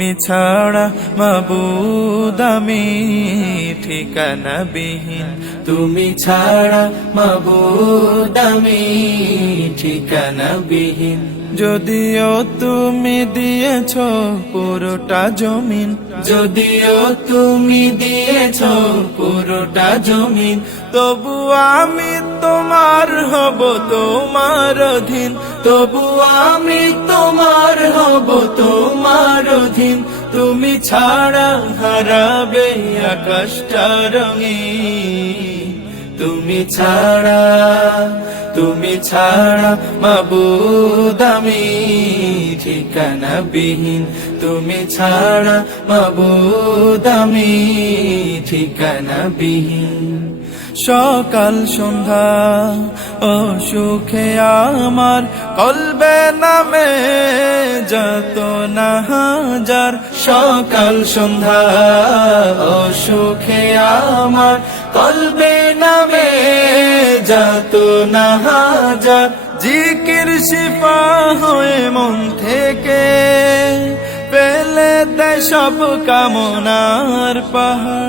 তুমি ছাড়া মাবুদ আমি ঠিকানাবিহীন, তুমি ছাড়া মাবুদ আমি ঠিকানাবিহীন। যদিও তুমি দিয়েছ পুরোটা জমিন, যদিও তুমি দিয়েছ পুরোটা জমিন, তবু আমি তোমার হব, তোমার অধীন। তবু আমি তোমার হব, তোমার অধীন। তুমি ছাড়া হারাবে আকাশটা রঙিন, তুমি ছাড়া, তুমি ছাড়া মাবুদ আমি ঠিকানাবিহীন। তুমি ছাড়া মাবুদ আমি ঠিকানাবিহীন। সকাল সন্ধ্যা ও সুখে আমার কলবে নামে যত না হাজার। সকাল সন্ধ্যা ও সুখে আমার কলবে নামে যত না হাজার। জিকির শিফা হয়ে মন থেকে ফেলে দেয় সব কামনার পাহাড়।